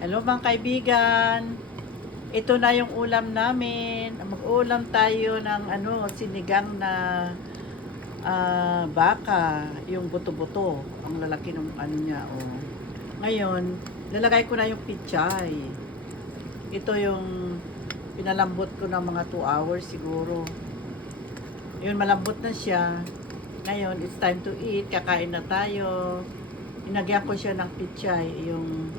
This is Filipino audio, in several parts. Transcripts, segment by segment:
Hello mga kaibigan. Ito na yung ulam namin. Mag-ulam tayo ng sinigang na baka, yung buto-buto. Ang lalaki ng niya, oh. Ngayon, lalagay ko na yung pichay. Ito yung pinalambot ko ng mga 2 hours siguro. Yun, malambot na siya. Ngayon, it's time to eat. Kakain na tayo. Inagyan ko siya ng pichay, yung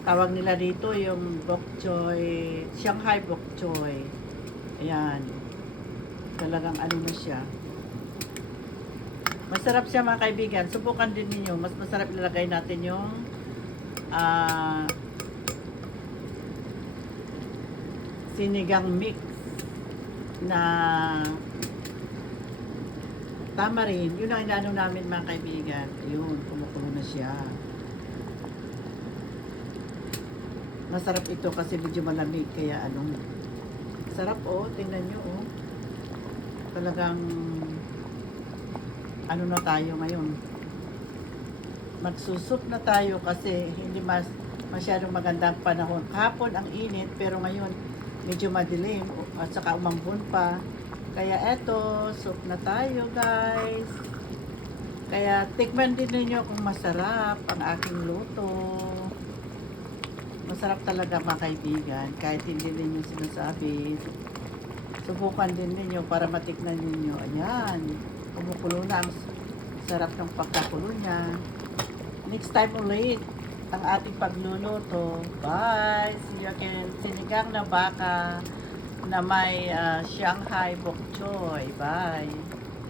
tawag nila dito yung bok choy, Shanghai bok choy. Ayan. Talagang na siya. Masarap siya mga kaibigan. Subukan din ninyo. Mas masarap ilagay natin yung sinigang mix na tamarin. Yun ang inaano namin mga kaibigan. Ayun, kumukulo na siya. Masarap ito kasi medyo malamig kaya sarap, oh, tingnan nyo, oh. Talagang na tayo ngayon, magsusup na tayo kasi hindi masyadong magandang panahon. Kahapon ang init pero ngayon medyo madilim at saka umambon pa, kaya eto, soup na tayo guys. Kaya tikman din ninyo kung masarap ang aking luto. Masarap talaga mga kaibigan, kahit hindi ninyo sinasabi. Subukan din ninyo para matikman ninyo. Ayan, kumukulo na. Ang sarap ng pagkakulo niya. Next time ulit ang ating pagluluto. Bye! See you again. Sinigang na baka na may Shanghai bok choy. Bye!